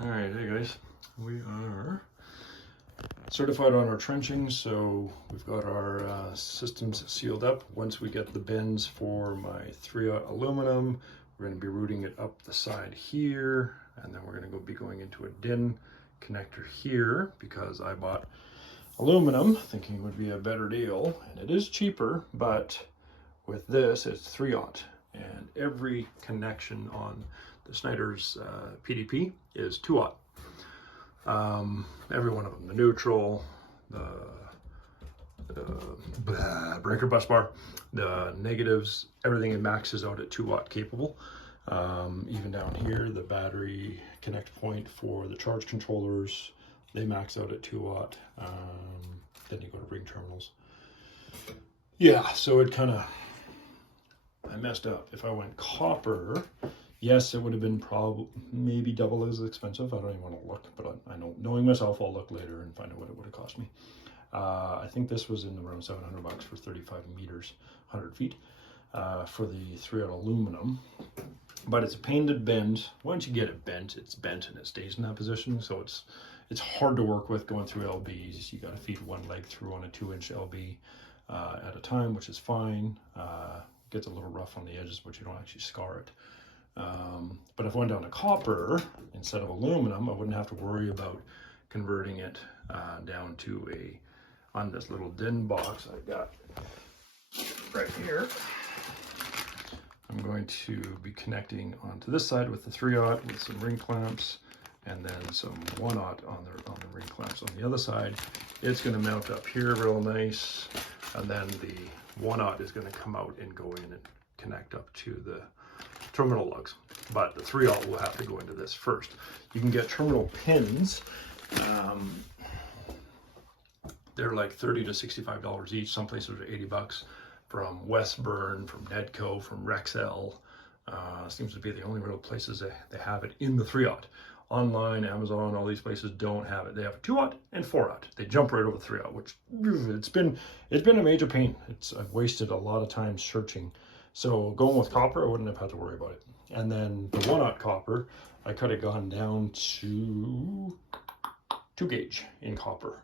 All right, hey guys, we are certified on our trenching, so we've got our systems sealed up. Once we get the bends for my 3/0 aluminum, we're going to be routing it up the side here, and then we're going to be going into a DIN connector here because I bought aluminum thinking it would be a better deal, and it is cheaper, but with this it's 3/0, and every connection on the Schneider's PDP is 2/0. Every one of them, the neutral, the breaker bus bar, the negatives, everything maxes out at 2/0 capable. Even down here, the battery connect point for the charge controllers, they max out at 2/0. Then you go to ring terminals. Yeah, so it kind of, I messed up. If I went copper, yes, it would have been probably maybe double as expensive. I don't even want to look, but I know, knowing myself, I'll look later and find out what it would have cost me. I think this was in around $700 for 35 meters, 100 feet, for the 3/0 aluminum. But it's a pain to bend. Once you get it bent, it's bent and it stays in that position. So it's hard to work with going through LBs. You got to feed one leg through on a 2-inch LB at a time, which is fine. Gets a little rough on the edges, but you don't actually scar it. But if I went down to copper instead of aluminum, I wouldn't have to worry about converting it down to on this little DIN box I got right here. I'm going to be connecting onto this side with the 3/0 with some ring clamps, and then some 1/0 on the ring clamps on the other side. It's going to mount up here real nice, and then the 1/0 is going to come out and go in and connect up to the terminal lugs. But the 3/0 will have to go into this first. You can get terminal pins. They're like $30 to $65 each. Some places are $80 from Westburn, from Nedco, from Rexel. Seems to be the only real places they have it in the 3/0. Online, Amazon, all these places don't have it. They have 2/0 and 4/0. They jump right over 3/0, which it's been a major pain. I've wasted a lot of time searching. So going with copper, I wouldn't have had to worry about it. And then the 1/0 copper, I could have gone down to 2 gauge in copper,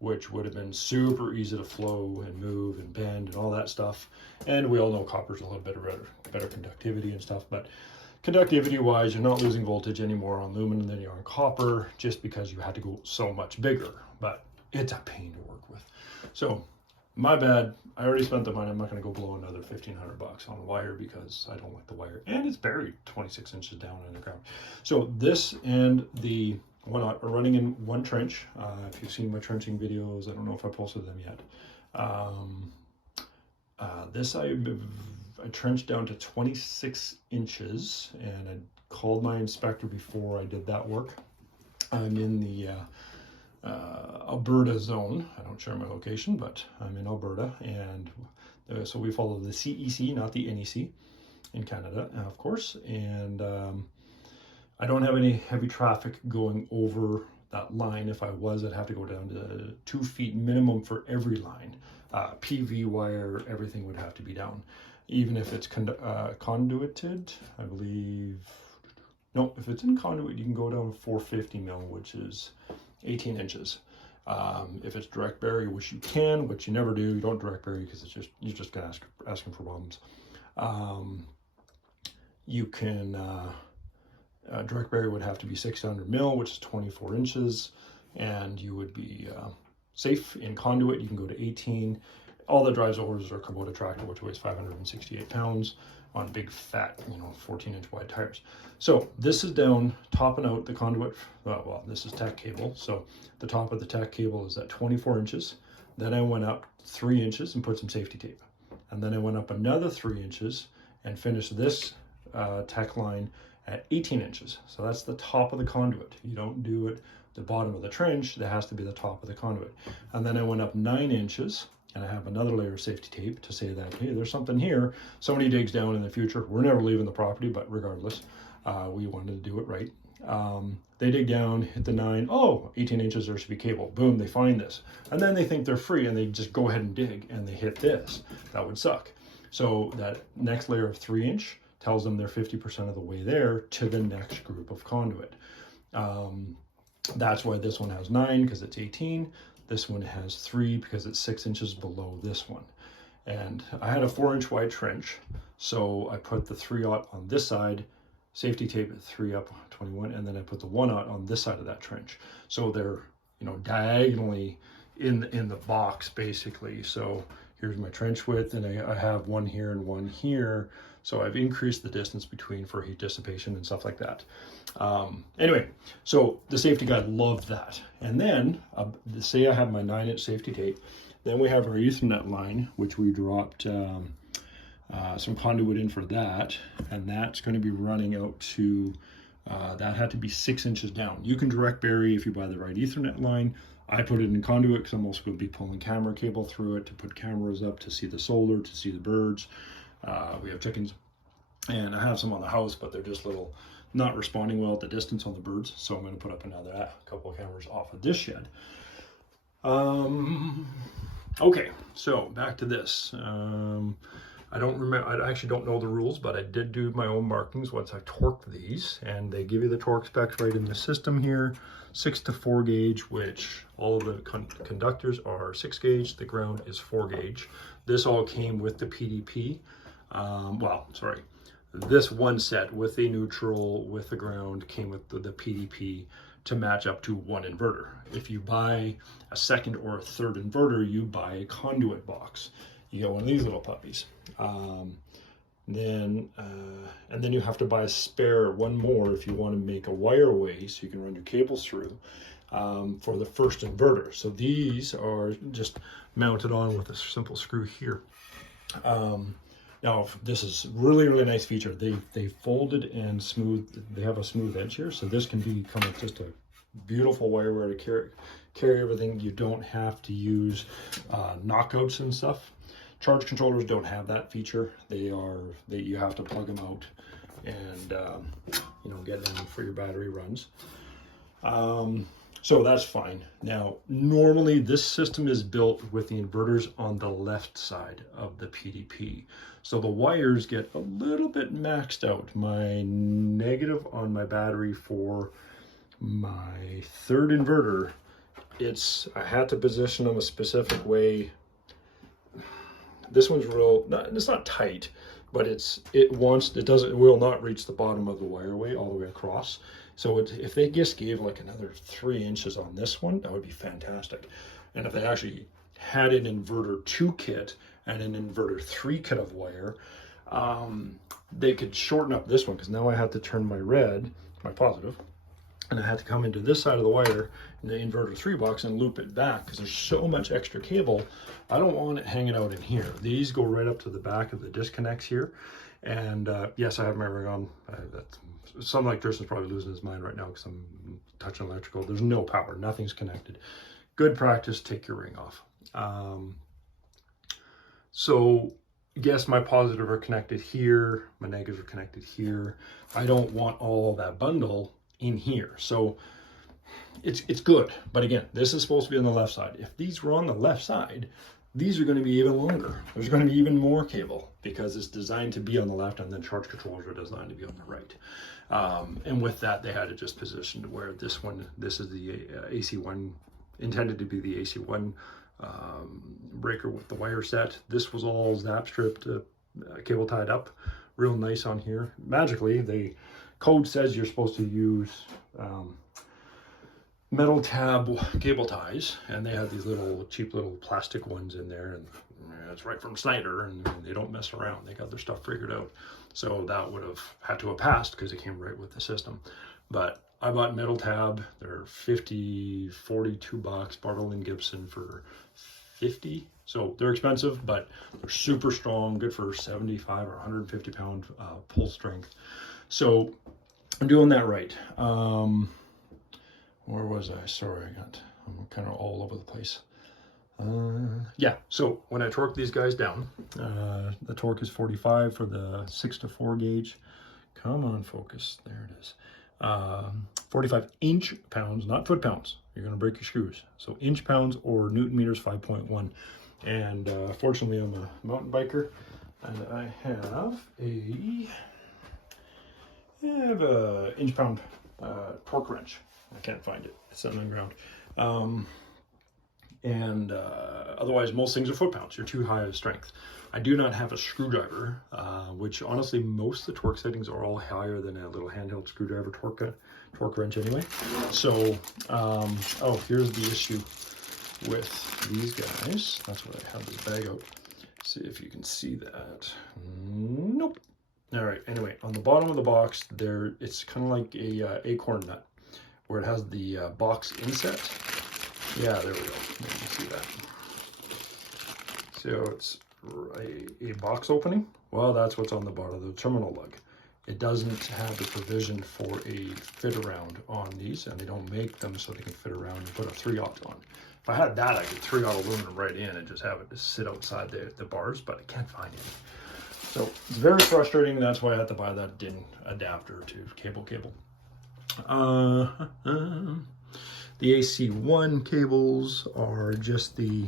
which would have been super easy to flow and move and bend and all that stuff. And we all know copper's a little bit better conductivity and stuff, but conductivity wise, you're not losing voltage anymore on aluminum than you are on copper, just because you had to go so much bigger. But it's a pain to work with. So my bad, I already spent the money. I'm not going to go blow another $1,500 on wire because I don't like the wire, and it's buried 26 inches down in the ground. So this and the 1/0 are running in one trench. If you've seen my trenching videos, I don't know if I posted them yet. This I trenched down to 26 inches, and I called my inspector before I did that work. I'm in the Alberta zone. I don't share my location, but I'm in Alberta, and so we follow the CEC, not the NEC in Canada, of course. And I don't have any heavy traffic going over that line. If I was, I'd have to go down to 2 feet minimum for every line. PV wire, everything would have to be down. Even if it's conduited, I believe. No, if it's in conduit, you can go down 450 mil, which is 18 inches. If it's direct bury, which you can, which you never do, you don't direct bury because you're just gonna asking for problems. You can direct bury would have to be 600 mil, which is 24 inches, and you would be safe. In conduit, you can go to 18. All the drives orders are Kubota tractor, which weighs 568 pounds on big fat, 14-inch wide tires. So this is down, topping out the conduit. Well, this is tech cable. So the top of the tech cable is at 24 inches. Then I went up 3 inches and put some safety tape. And then I went up another 3 inches and finished this tech line at 18 inches. So that's the top of the conduit. You don't do it the bottom of the trench. That has to be the top of the conduit. And then I went up 9 inches, and I have another layer of safety tape to say that, hey, there's something here. Somebody digs down in the future. We're never leaving the property, but regardless, we wanted to do it right. They dig down, hit the 9, oh, 18 inches, there should be cable. Boom, they find this. And then they think they're free, and they just go ahead and dig, and they hit this. That would suck. So that next layer of 3 inch tells them they're 50% of the way there to the next group of conduit. That's why this one has 9, because it's 18. This one has 3 because it's 6 inches below this one. And I had a 4-inch wide trench, so I put the 3/0 on this side, safety tape at 3 up 21, and then I put the 1/0 on this side of that trench. So they're, you know, diagonally in the box basically. So here's my trench width, and I have one here and one here. So I've increased the distance between for heat dissipation and stuff like that. Anyway, so the safety guy loved that. And then say I have my 9-inch safety tape. Then we have our Ethernet line, which we dropped some conduit in for that, and that's going to be running out to, that had to be 6 inches down. You can direct bury if you buy the right Ethernet line. I put it in conduit because I'm also going to be pulling camera cable through it to put cameras up, to see the solar, to see the birds. We have chickens, and I have some on the house, but they're just little, not responding well at the distance on the birds. So I'm going to put up another couple of cameras off of this shed. Okay, so back to this. I don't remember, I actually don't know the rules, but I did do my own markings once I torqued these, and they give you the torque specs right in the system here. 6 to 4 gauge, which all the conductors are 6 gauge, the ground is 4 gauge. This all came with the PDP. Well, sorry, this one set with the neutral, with the ground, came with the PDP to match up to one inverter. If you buy a second or a third inverter, you buy a conduit box. You get one of these little puppies. And then you have to buy a spare one more if you want to make a wireway so you can run your cables through for the first inverter. So these are just mounted on with a simple screw here. Now this is really nice feature. They folded and smooth. They have a smooth edge here, so this can become just a beautiful wireware to carry everything. You don't have to use knockouts and stuff. Charge controllers don't have that feature. You have to plug them out and you know, get them for your battery runs. So that's fine. Now, normally this system is built with the inverters on the left side of the PDP. So the wires get a little bit maxed out. My negative on my battery for my third inverter, I had to position them a specific way. This one's it's not tight, but it will not reach the bottom of the wireway all the way across. So if they just gave like another 3 inches on this one, that would be fantastic. And if they actually had an inverter 2 kit and an inverter 3 kit of wire, they could shorten up this one, because now I have to turn my positive, and I had to come into this side of the wire in the inverter 3 box and loop it back, because there's so much extra cable. I don't want it hanging out in here. These go right up to the back of the disconnects here. And yes, I have my ring on. Some electrician's probably losing his mind right now because I'm touching electrical. There's no power, nothing's connected. Good practice, take your ring off. So yes, my positive are connected here, my negatives are connected here. I don't want all that bundle in here. So it's good. But again, this is supposed to be on the left side. If these were on the left side, these are going to be even longer. There's going to be even more cable because it's designed to be on the left, and then charge controllers are designed to be on the right. And with that, they had it just positioned to where this is the AC1, intended to be the AC1 breaker with the wire set. This was all zap stripped, cable tied up real nice on here. Magically, the code says you're supposed to use metal tab cable ties, and they have these little cheap little plastic ones in there, and it's right from Schneider, and they don't mess around. They got their stuff figured out. So that would have had to have passed because it came right with the system. But I bought metal tab. They're 42 bucks, Bartle and Gibson for 50. So they're expensive, but they're super strong, good for 75 or 150 pound pull strength. So I'm doing that right. Where was I? Sorry, I'm kind of all over the place. Yeah, so when I torque these guys down, the torque is 45 for the 6 to 4 gauge. Come on, focus. There it is. 45 inch pounds, not foot pounds. You're going to break your screws. So inch pounds or Newton meters 5.1. And fortunately, I'm a mountain biker, and I have a inch pound torque wrench. I can't find it. It's on the ground. Otherwise, most things are foot-pounds. You're too high of strength. I do not have a screwdriver, which honestly, most of the torque settings are all higher than a little handheld screwdriver torque wrench anyway. So, oh, here's the issue with these guys. That's what I have this bag out. See if you can see that. Nope. All right, anyway, on the bottom of the box, there it's kind of like a acorn nut, where it has the box inset. Yeah, there we go. You can see that. So it's a box opening. Well, that's what's on the bottom of the terminal lug. It doesn't have the provision for a fit around on these, and they don't make them so they can fit around and put a 3/0 on. If I had that, I could 3/0 aluminum right in and just have it just sit outside the bars, but I can't find it. So it's very frustrating. That's why I had to buy that DIN adapter to cable. The AC1 cables are just the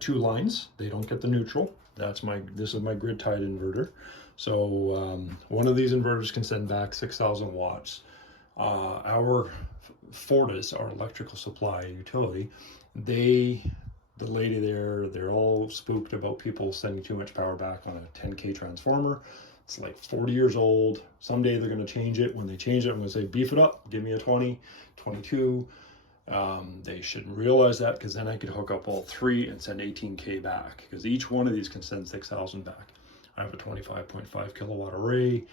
2 lines. They don't get the neutral. This is my grid tied inverter. So one of these inverters can send back 6,000 watts. Our Fortis, our electrical supply utility, the lady there, they're all spooked about people sending too much power back on a 10K transformer. It's like 40 years old. Someday they're going to change it. When they change it, I'm going to say, beef it up. Give me a 20, 22. They should realize that, because then I could hook up all 3 and send 18K back, because each one of these can send 6,000 back. I have a 25.5 kilowatt array.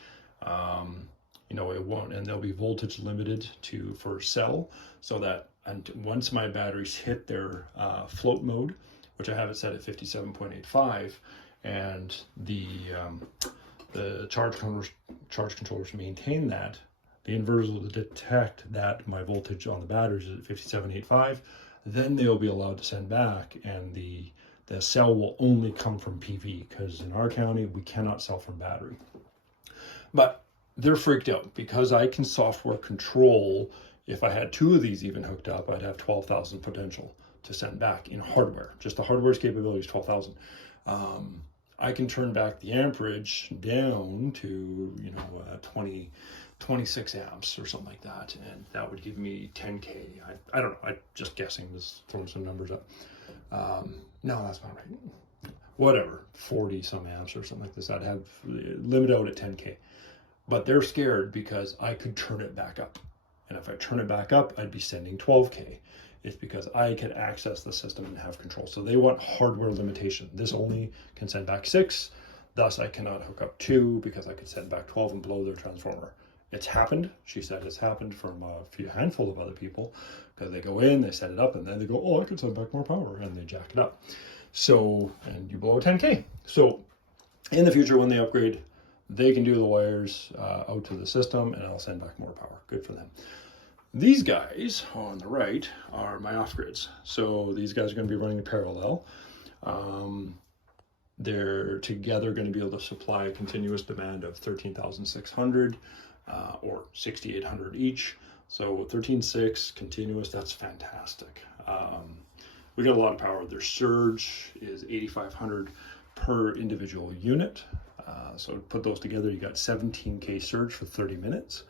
You know, it won't, and they'll be voltage limited for cell, so that once my batteries hit their float mode, which I have it set at 57.85, and the charge controllers maintain that, the inverters will detect that my voltage on the batteries is at 57.85, then they'll be allowed to send back, and the cell will only come from PV, because in our county we cannot sell from battery. But they're freaked out because I can software control. If I had 2 of these even hooked up, I'd have 12,000 potential to send back in hardware. Just the hardware's capability is 12,000. I can turn back the amperage down to 26 amps or something like that, and that would give me 10K. I don't know. I'm just guessing. Just throwing some numbers up. No, that's not right. Whatever, 40 some amps or something like this. I'd have limit out at 10K. But they're scared because I could turn it back up. And if I turn it back up, I'd be sending 12K. It's because I can access the system and have control. So they want hardware limitation. This only can send back 6. Thus, I cannot hook up 2 because I could send back 12 and blow their transformer. It's happened. She said it's happened from a handful of other people, because they go in, they set it up, and then they go, oh, I can send back more power, and they jack it up. So, and you blow 10K. So in the future, when they upgrade, they can do the wires out to the system, and I'll send back more power. Good for them. These guys on the right are my off-grids. So these guys are going to be running in parallel. They're together going to be able to supply a continuous demand of 13,600 or 6,800 each. So 13.6 continuous, that's fantastic. We got a lot of power. Their surge is 8,500 per individual unit. So to put those together, you got 17K surge for 30 minutes.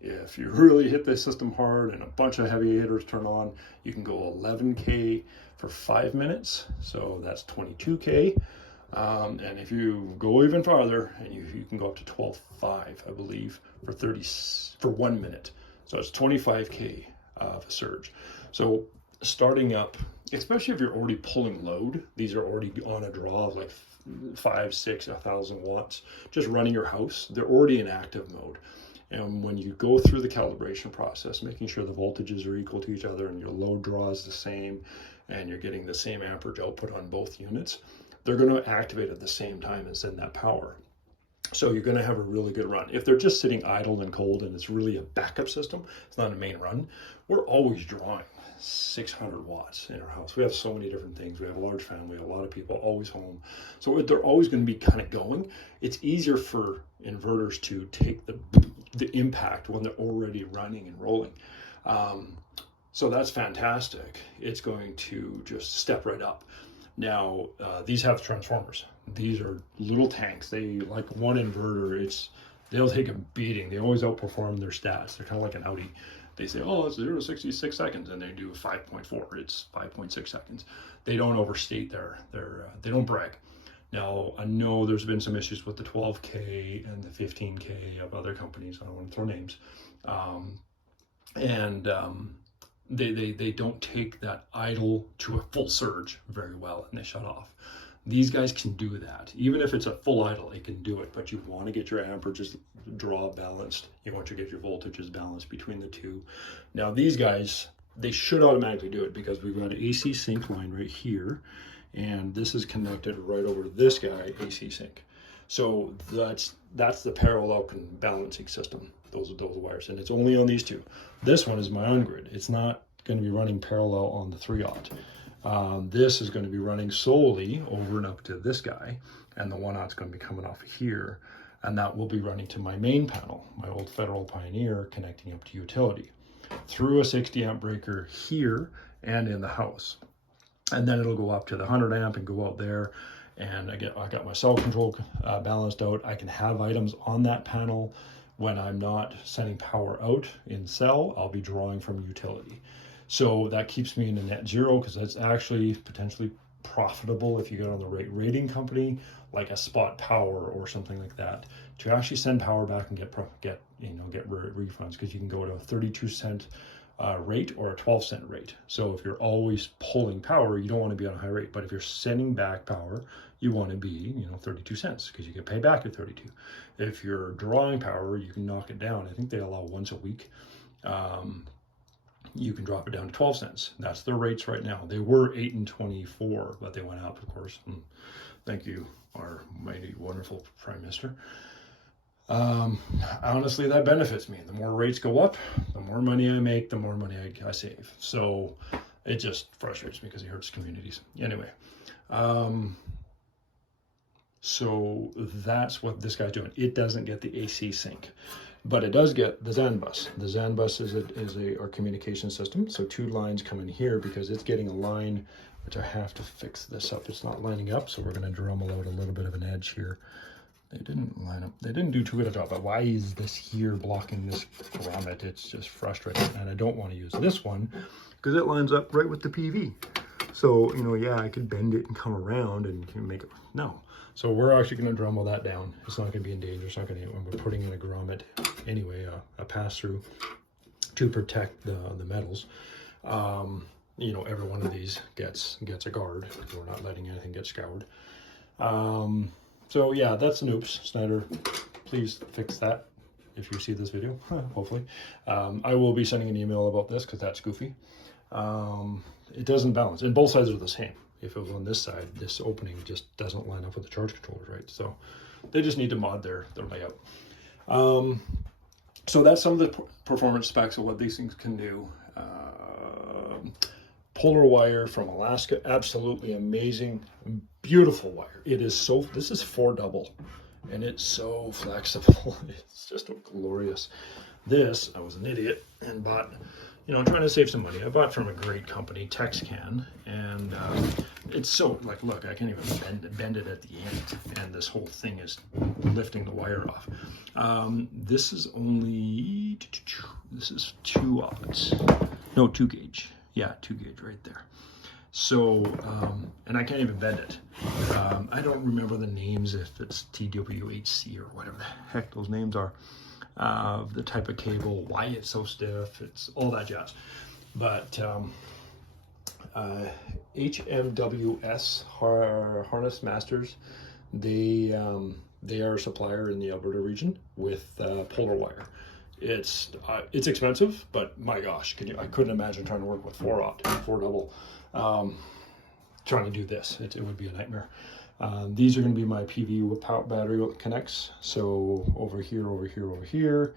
If you really hit the system hard and a bunch of heavy hitters turn on, you can go 11K for 5 minutes. So that's 22K. And if you go even farther, and you can go up to 12.5, I believe, for 1 minute. So it's 25K of a surge. So starting up, especially if you're already pulling load, these are already on a draw of like 5, 6, 1,000 watts, just running your house, they're already in active mode. And when you go through the calibration process, making sure the voltages are equal to each other and your load draw is the same, and you're getting the same amperage output on both units, they're going to activate at the same time and send that power. So you're going to have a really good run. If they're just sitting idle and cold and it's really a backup system, it's not a main run, we're always drawing 600 watts in our house. We have so many different things. We have a large family, a lot of people always home. So they're always going to be kind of going. It's easier for inverters to take the impact when they're already running and rolling. So that's fantastic. It's going to just step right up. Now, these have transformers. These are little tanks. They, like one inverter, it's they'll take a beating. They always outperform their stats. They're kind of like an Audi. They say, oh, it's 0 to 66 seconds, and they do 5.4. It's 5.6 seconds. They don't overstate they don't brag. Now, I know there's been some issues with the 12K and the 15K of other companies. I don't want to throw names. They don't take that idle to a full surge very well, and they shut off. These guys can do that. Even if it's a full idle, they can do it, but you want to get your amperages draw balanced. You want to get your voltages balanced between the two. Now, these guys, they should automatically do it because we've got an AC sync line right here, and this is connected right over to this guy, AC sync. So that's the parallel balancing system. Those are those wires, and it's only on these two. This one is my on-grid. It's not going to be running parallel on the 3/0. This is going to be running solely over and up to this guy, and the 1/0 is going to be coming off of here, and that will be running to my main panel, my old Federal Pioneer, connecting up to utility through a 60 amp breaker here and in the house, and then it'll go up to the 100 amp and go out there. And I got my cell control balanced out. I can have items on that panel. When I'm not sending power out in cell, I'll be drawing from utility. So that keeps me in a net zero, because that's actually potentially profitable if you get on the right rating company, like a Spot Power or something like that, to actually send power back and get refunds, because you can go to a 32-cent rate or a 12-cent rate. So if you're always pulling power, you don't want to be on a high rate. But if you're sending back power, you want to be 32 cents, because you get paid back at 32. If you're drawing power, you can knock it down. I think they allow once a week. You can drop it down to 12 cents. That's their rates right now. They were 8 and 24, but they went up, of course. And thank you, our mighty, wonderful Prime Minister. Honestly, that benefits me. The more rates go up, the more money I make, the more money I save. So it just frustrates me because it hurts communities. Anyway, so that's what this guy's doing. It doesn't get the AC sync, but it does get the ZAN bus. The ZAN bus is our communication system. So 2 lines come in here because it's getting a line, which I have to fix this up. It's not lining up, so we're going to Dremel out a little bit of an edge here. They didn't line up. They didn't do too good a job. But why is this here blocking this grommet? It's just frustrating. And I don't want to use this one because it lines up right with the PV. So, yeah, I could bend it and come around and make it. No. So we're actually going to Dremel that down. It's not going to be in danger. It's not going to. We're putting in a grommet anyway, a pass through to protect the metals. Every one of these gets a guard. We're not letting anything get scoured. So yeah, that's an oops. Schneider, please fix that if you see this video, hopefully. I will be sending an email about this because that's goofy. It doesn't balance, and both sides are the same. If it was on this side, this opening just doesn't line up with the charge controller, right? So they just need to mod their layout. So that's some of the performance specs of what these things can do. Polar wire from Alaska, absolutely amazing, beautiful wire. It is this is 4 double, and it's so flexible. It's just glorious. This, I was an idiot and bought, trying to save some money. I bought from a great company, Texcan, and it's so, look, I can't even bend it at the end, and this whole thing is lifting the wire off. This is 2 gauge. Yeah, 2 gauge right there. So, and I can't even bend it. I don't remember the names, if it's TWHC or whatever the heck those names are. The type of cable, why it's so stiff, it's all that jazz. But HMWS Harness Masters, they are a supplier in the Alberta region with polar wire. It's expensive, but my gosh, I couldn't imagine trying to work with 4 double, trying to do this. It would be a nightmare. These are going to be my PV power battery connects. So over here,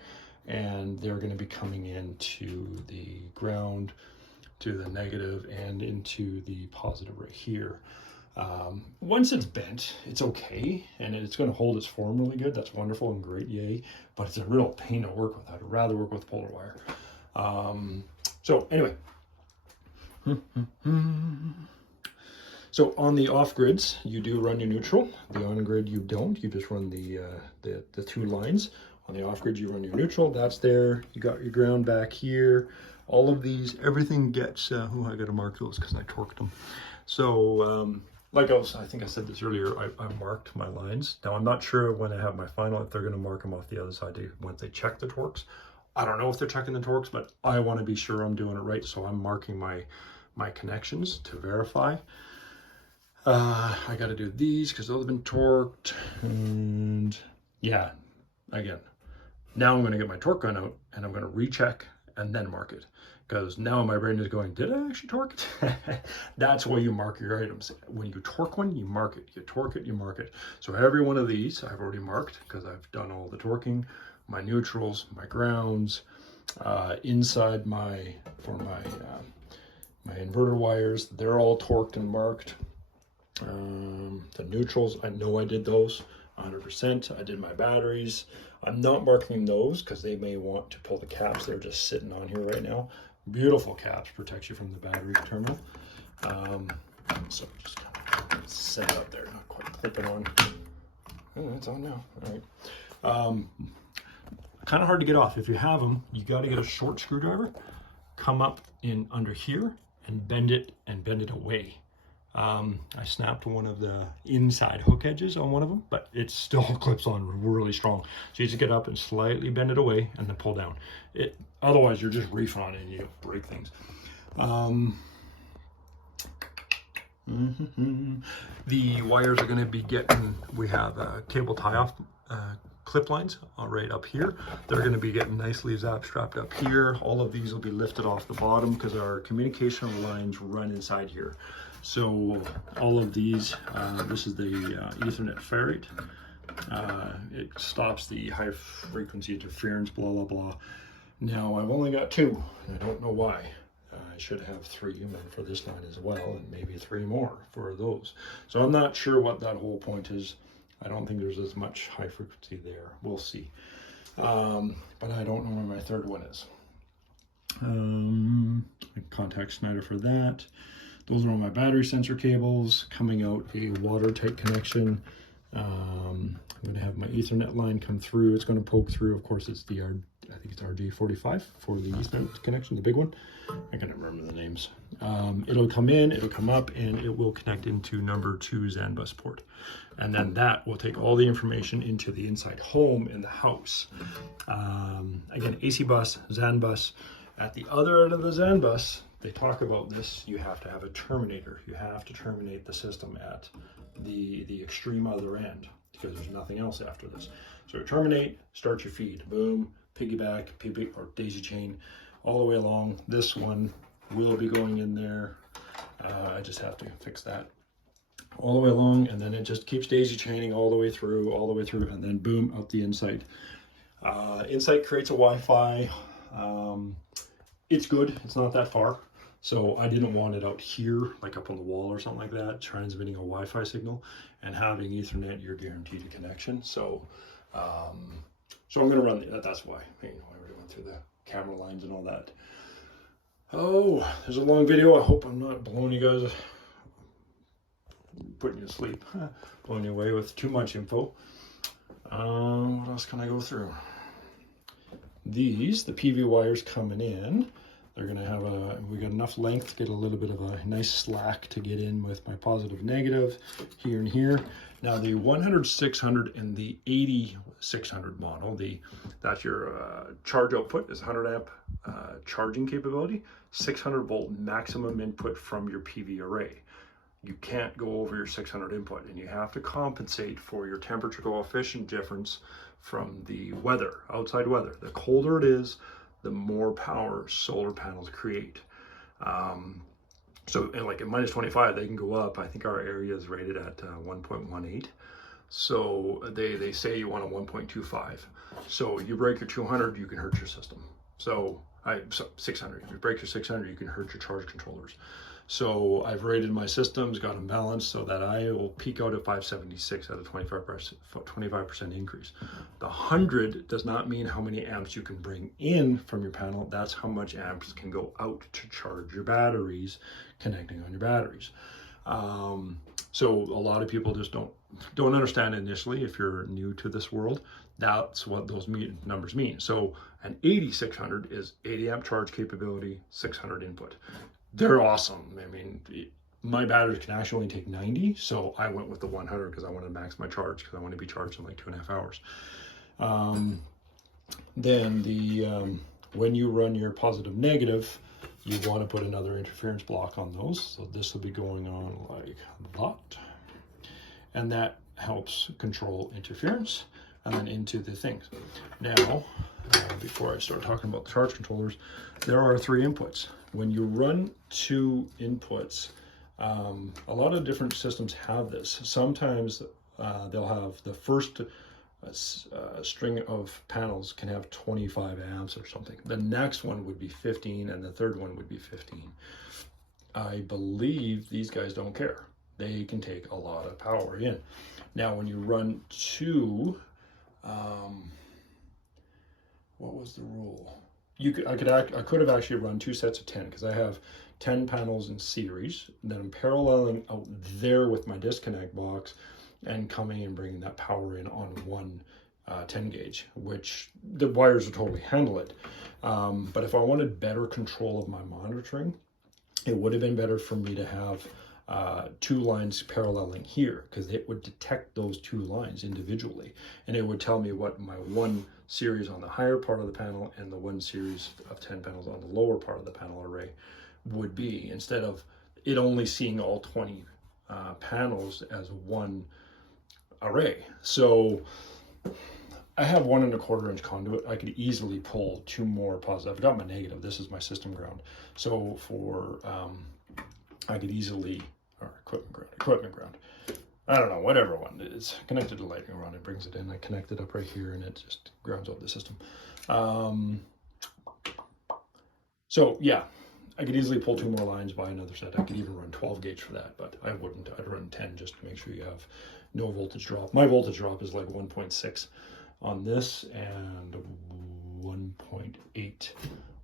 and they're going to be coming into the ground, to the negative, and into the positive right here. Once it's bent, it's okay, and it's going to hold its form really good. That's wonderful and great, yay. But it's a real pain to work with. I'd rather work with polar wire. So anyway. So on the off grids, you do run your neutral. The on grid, you don't. You just run the 2 lines. On the off grid, you run your neutral, that's there. You got your ground back here. All of these, everything gets, I gotta mark those because I torqued them. So, like I think I said this earlier, I marked my lines. Now I'm not sure when I have my final, if they're gonna mark them off the other side once they check the torques. I don't know if they're checking the torques, but I wanna be sure I'm doing it right. So I'm marking my connections to verify. I gotta do these because those have been torqued. And yeah, again, now I'm gonna get my torque gun out and I'm gonna recheck and then mark it. Because now my brain is going, did I actually torque it? That's why you mark your items. When you torque one, you mark it. You torque it, you mark it. So every one of these I've already marked because I've done all the torquing, my neutrals, my grounds, inside my inverter wires, they're all torqued and marked. The neutrals, I know I did those 100%. I did my batteries. I'm not marking those because they may want to pull the caps. They're just sitting on here right now. Beautiful caps, protects you from the battery terminal. So just kind of set it up there, not quite clipping on. Oh, it's on now. All right. Kind of hard to get off. If you have them, you got to get a short screwdriver, come up in under here and bend it away. I snapped one of the inside hook edges on one of them, but it still clips on really strong. So you just get up and slightly bend it away and then pull down. Otherwise, you're just reefing on it and you break things. The wires are going to be getting, we have cable tie-off clip lines right up here. They're going to be getting nicely strapped up here. All of these will be lifted off the bottom because our communication lines run inside here. So all of these, this is the Ethernet ferrite. It stops the high frequency interference, blah, blah, blah. Now I've only got 2. I don't know why. I should have 3 for this line as well, and maybe 3 more for those. So I'm not sure what that whole point is. I don't think there's as much high frequency there. We'll see. But I don't know where my 3rd one is. I contact Schneider for that. Those are all my battery sensor cables. Coming out a watertight connection. I'm going to have my Ethernet line come through. It's going to poke through. Of course, it's the I think it's RJ45 for the Ethernet connection, the big one. I can't remember the names. It'll come in, it'll come up, and it will connect into number 2 ZAN bus port. And then that will take all the information into the inside home in the house. Again, AC bus, ZAN bus. At the other end of the ZAN bus, they talk about this, you have to have a terminator. You have to terminate the system at the extreme other end because there's nothing else after this. So terminate, start your feed, boom, piggyback, or daisy chain, all the way along. This one will be going in there. I just have to fix that all the way along, and then it just keeps daisy chaining all the way through, and then boom, out the inside. Inside creates a Wi-Fi. It's good, it's not that far. So I didn't want it out here, like up on the wall or something like that, transmitting a Wi-Fi signal, and having Ethernet, you're guaranteed a connection. So, so I'm going to run that's why, I already went through the camera lines and all that. Oh, there's a long video. I hope I'm not blowing you guys, putting you to sleep, blowing you away with too much info. What else can I go through? The PV wires coming in. They're going to have we got enough length to get a little bit of a nice slack to get in with my positive negative here and here. Now the 100-600 and the 80-600 model, that's your charge output is 100 amp charging capability, 600 volt maximum input from your PV array. You can't go over your 600 input, and you have to compensate for your temperature coefficient difference from the weather, outside weather. The colder it is, the more power solar panels create. So like at minus 25, they can go up. I think our area is rated at 1.18. So they say you want a 1.25. So you break your 200, you can hurt your system. So 600, if you break your 600, you can hurt your charge controllers. So I've rated my systems, got them balanced so that I will peak out at 576 at a 25% increase. The 100 does not mean how many amps you can bring in from your panel. That's how much amps can go out to charge your batteries, connecting on your batteries. So a lot of people just don't don't understand initially, if you're new to this world, that's what those numbers mean. So an 8600 is 80 amp charge capability, 600 input. They're awesome. I mean, my batteries can actually only take 90, so I went with the 100 because I wanted to max my charge, because I want to be charged in like 2.5 hours. Then when you run your positive negative, you want to put another interference block on those. So this will be going on like that. And that helps control interference and then into the things. Now, before I start talking about the charge controllers, there are 3 inputs. When you run 2 inputs, a lot of different systems have this. Sometimes they'll have the first string of panels can have 25 amps or something. The next one would be 15, and the third one would be 15. I believe these guys don't care. They can take a lot of power in. Now, when you run 2, what was the rule? I could have actually run 2 sets of 10, because I have 10 panels in series, and then I'm paralleling out there with my disconnect box and coming and bringing that power in on one 10 gauge, which the wires will totally handle it. But if I wanted better control of my monitoring, it would have been better for me to have 2 lines paralleling here, because it would detect those 2 lines individually, and it would tell me what my 1 series on the higher part of the panel and the 1 series of 10 panels on the lower part of the panel array would be, instead of it only seeing all 20 panels as one array. So I have 1 1/4 inch conduit. I could easily pull 2 more positives. I've got my negative. This is my system ground. So for I could easily, or equipment ground. I don't know, whatever one. It's connected to lightning rod. It brings it in. I connect it up right here, and it just grounds out the system. So yeah, I could easily pull 2 more lines, buy another set. I could even run 12 gauge for that, but I wouldn't. I'd run 10 just to make sure you have no voltage drop. My voltage drop is like 1.6 on this and 1.8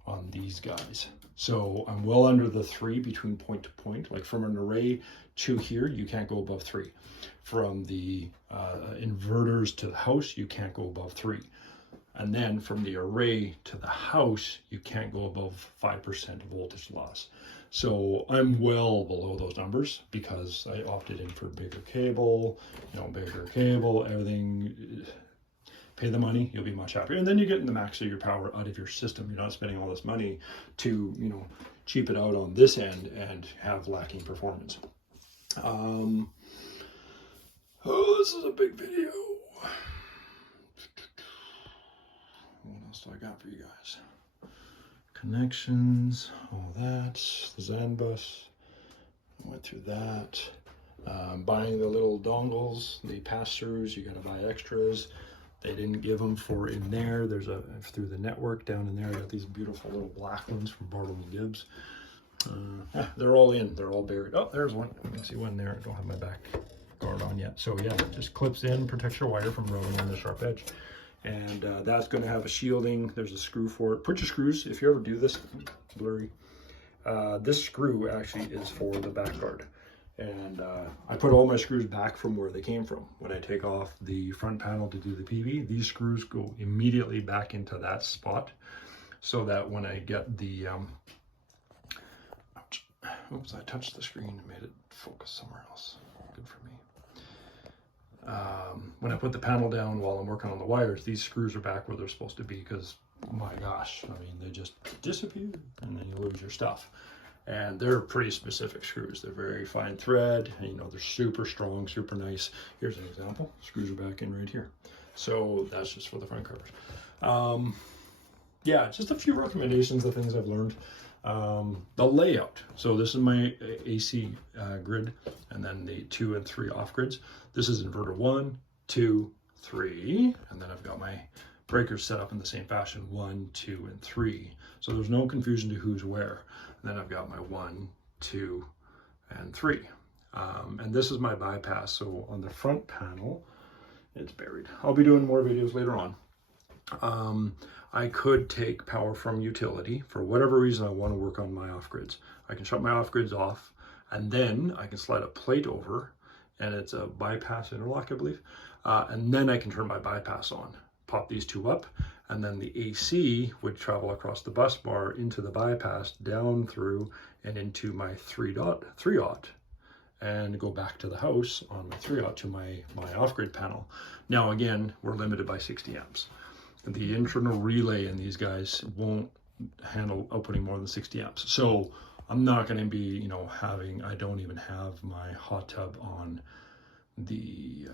on these guys. So I'm well under the 3 between point to point. Like from an array to here, you can't go above 3. From the inverters to the house, you can't go above 3. And then from the array to the house, you can't go above 5% voltage loss. So I'm well below those numbers because I opted in for bigger cable, everything. Pay the money, you'll be much happier. And then you get the max of your power out of your system. You're not spending all this money to, cheap it out on this end and have lacking performance. Oh, this is a big video. What else do I got for you guys? Connections, all that, the Zen bus, went through that. Buying the little dongles, the pass-throughs, you gotta buy extras. They didn't give them for in there. There's through the network down in there. I got these beautiful little black ones from Bartle & Gibbs. They're all in, they're all buried. Oh, there's one. I can see one there. I don't have my back guard on yet. So yeah, it just clips in, protects your wire from rolling on the sharp edge. And that's going to have a shielding. There's a screw for it. Put your screws, if you ever do this, blurry. This screw actually is for the back guard. And I put all my screws back from where they came from. When I take off the front panel to do the PV, these screws go immediately back into that spot, so that when I get the, oops, I touched the screen and made it focus somewhere else. Good for me. When I put the panel down while I'm working on the wires, these screws are back where they're supposed to be, because, my gosh, I mean, they just disappear and then you lose your stuff. And they're pretty specific screws. They're very fine thread, and, they're super strong, super nice. Here's an example. Screws are back in right here. So that's just for the front covers. Yeah, just a few recommendations of things I've learned. The layout. So this is my AC grid, and then the 2 and 3 off grids. This is inverter 1, 2, 3, and then I've got my breakers set up in the same fashion, 1, 2, and 3. So there's no confusion to who's where. And then I've got my 1, 2, and 3. And this is my bypass. So on the front panel, it's buried. I'll be doing more videos later on. I could take power from utility. For whatever reason I want to work on my off grids, I can shut my off grids off, and then I can slide a plate over and it's a bypass interlock, I believe. And then I can turn my bypass on, pop these two up, and then the AC would travel across the bus bar into the bypass, down through and into my 3-aught, and go back to the house on my 3-aught to my off-grid panel. Now again, we're limited by 60 amps. The internal relay in these guys won't handle outputting more than 60 amps. So I'm not going to be, you know, I don't even have my hot tub on the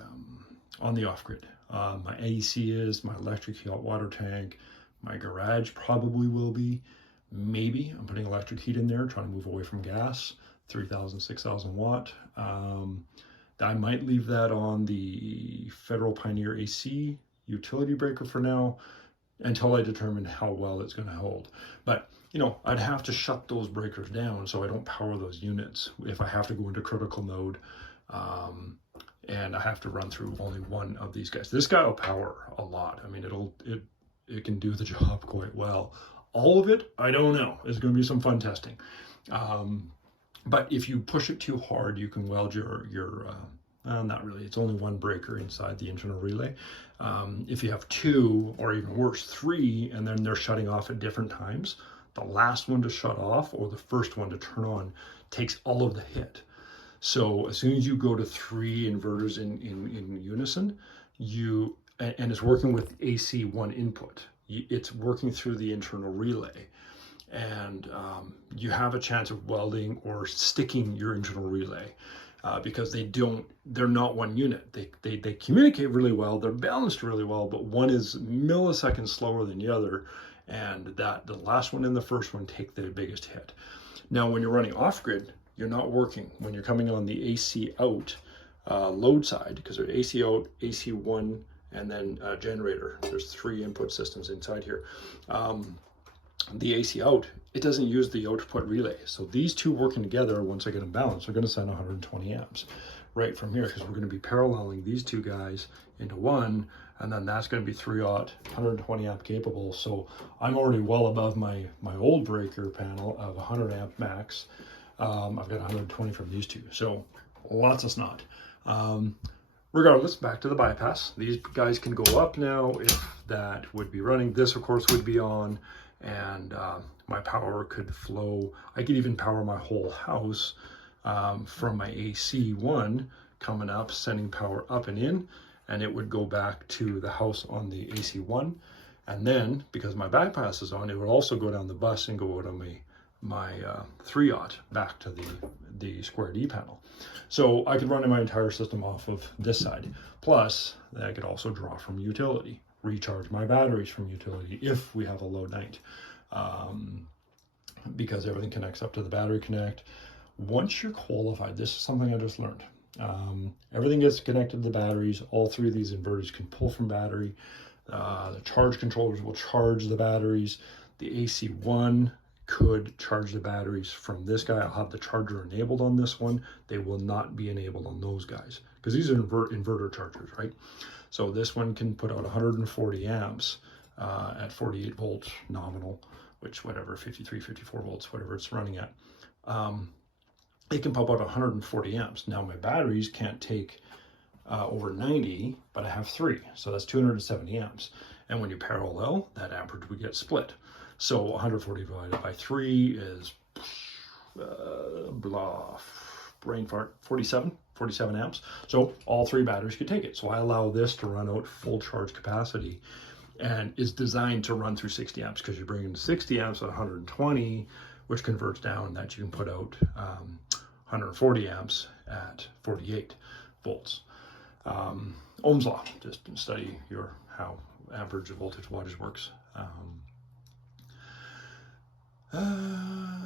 off-grid. My AC is, my electric hot water tank, my garage probably will be. Maybe I'm putting electric heat in there, trying to move away from gas, 3,000, 6,000 watt. I might leave that on the Federal Pioneer AC utility breaker for now, until I determine how well it's going to hold. But, you know, I'd have to shut those breakers down so I don't power those units if I have to go into critical mode, and I have to run through only one of these guys. This guy will power a lot. I mean, it can do the job quite well. All of it, I don't know. It's going to be some fun testing. But if you push it too hard, you can weld your not really, it's only one breaker inside the internal relay. If you have two, or even worse, three, and then they're shutting off at different times, the last one to shut off or the first one to turn on takes all of the hit. So as soon as you go to 3 inverters in unison, and it's working with AC one input, it's working through the internal relay. And you have a chance of welding or sticking your internal relay. Because they're not one unit. They communicate really well, they're balanced really well, but one is milliseconds slower than the other, and the last one and the first one take the biggest hit. Now, when you're running off-grid, you're not working. When you're coming on the AC out load side, because there's AC out, AC one, and then generator. There's 3 input systems inside here. The AC out, it doesn't use the output relay. So these two working together, once I get them balanced, are going to send 120 amps right from here, because we're going to be paralleling these two guys into one, and then that's going to be 3-aught, 120 amp capable. So I'm already well above my old breaker panel of 100 amp max. I've got 120 from these two, so lots of snot. Regardless, back to the bypass. These guys can go up now if that would be running. This, of course, would be on, and my power could flow. I could even power my whole house from my AC one coming up, sending power up and in, and it would go back to the house on the AC one. And then, because my bypass is on, it would also go down the bus and go out on my 3-aught back to the square D panel. So I could run my entire system off of this side. Plus, I could also draw from utility, recharge my batteries from utility if we have a low night, because everything connects up to the battery connect. Once you're qualified, this is something I just learned. Everything gets connected to the batteries. All 3 of these inverters can pull from battery. The charge controllers will charge the batteries. The AC1 could charge the batteries from this guy. I'll have the charger enabled on this one. They will not be enabled on those guys, because these are inverter chargers, right? So this one can put out 140 amps at 48 volts nominal, which whatever, 53, 54 volts, whatever it's running at. It can pump out 140 amps. Now my batteries can't take over 90, but I have 3, so that's 270 amps. And when you parallel, that amperage would get split. So 140 divided by 3 is brain fart, 47 amps. So all 3 batteries could take it. So I allow this to run out full charge capacity, and is designed to run through 60 amps, because you're bringing 60 amps at 120, which converts down that you can put out 140 amps at 48 volts. Ohm's law, just study how amperage voltage wattage works.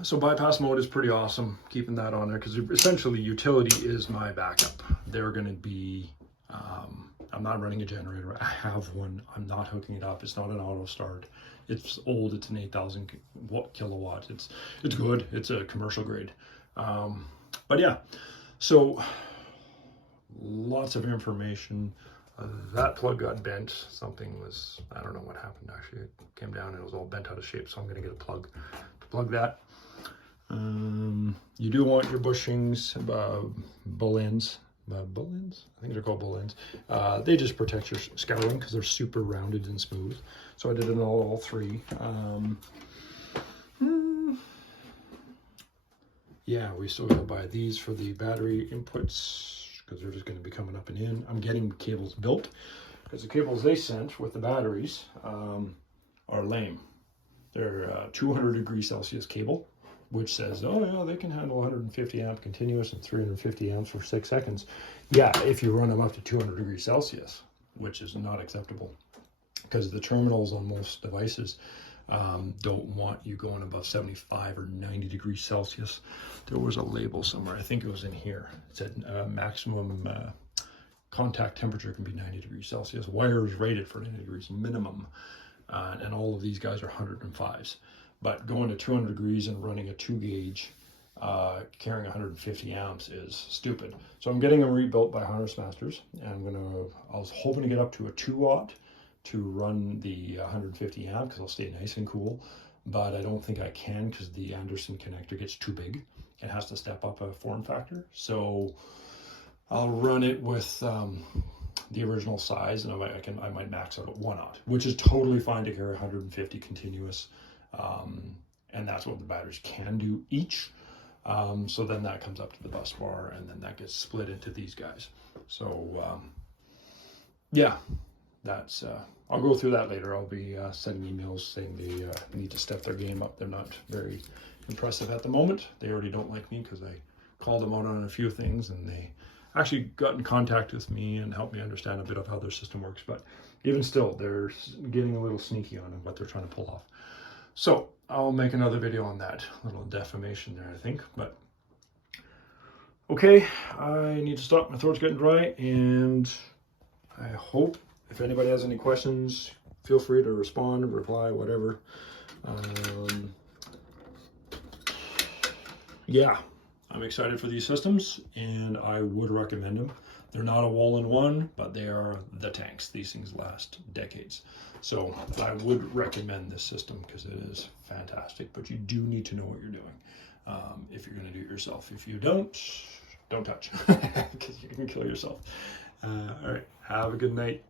So bypass mode is pretty awesome, keeping that on there, because essentially utility is my backup. They're going to be, I'm not running a generator. I have one. I'm not hooking it up. It's not an auto start. It's old. It's an 8,000 kilowatt. It's good. It's a commercial grade. But yeah, so lots of information. That plug got bent. Something was, I don't know what happened actually. It came down and it was all bent out of shape, so I'm going to get a plug to plug that. You do want your bushings, bull ends bull ends. I think they're called bull ends. They just protect your scouring because they're super rounded and smooth. So I did it in all three. Yeah, we still got to buy these for the battery inputs because they're just going to be coming up and in. I'm getting cables built because the cables they sent with the batteries are lame. They're 200 degrees Celsius cable, which says, oh yeah, they can handle 150 amp continuous and 350 amps for 6 seconds. Yeah, if you run them up to 200 degrees Celsius, which is not acceptable because the terminals on most devices don't want you going above 75 or 90 degrees Celsius. There was a label somewhere, I think it was in here. It said maximum contact temperature can be 90 degrees Celsius. Wire is rated for 90 degrees minimum. And all of these guys are 105s. But going to 200 degrees and running a 2 gauge carrying 150 amps is stupid. So I'm getting them rebuilt by Harness Masters. And I was hoping to get up to a 2 watt to run the 150 amp because I'll stay nice and cool. But I don't think I can because the Anderson connector gets too big. It has to step up a form factor. So I'll run it with the original size, and I might max out at 1 aught, which is totally fine to carry 150 continuous, and that's what the batteries can do each. So then that comes up to the bus bar, and then that gets split into these guys. So yeah, that's I'll go through that later. I'll be sending emails saying they need to step their game up. They're not very impressive at the moment. They already don't like me because I called them out on a few things, and they actually got in contact with me and helped me understand a bit of how their system works. But even still, they're getting a little sneaky on what they're trying to pull off. So I'll make another video on that. A little defamation there, I think. But okay, I need to stop. My throat's getting dry, and I hope if anybody has any questions, feel free to respond, reply, whatever. Yeah, I'm excited for these systems, and I would recommend them. They're not a all-in-one, but they are the tanks. These things last decades. So I would recommend this system because it is fantastic, but you do need to know what you're doing if you're going to do it yourself. If you don't touch because you can kill yourself. All right, have a good night.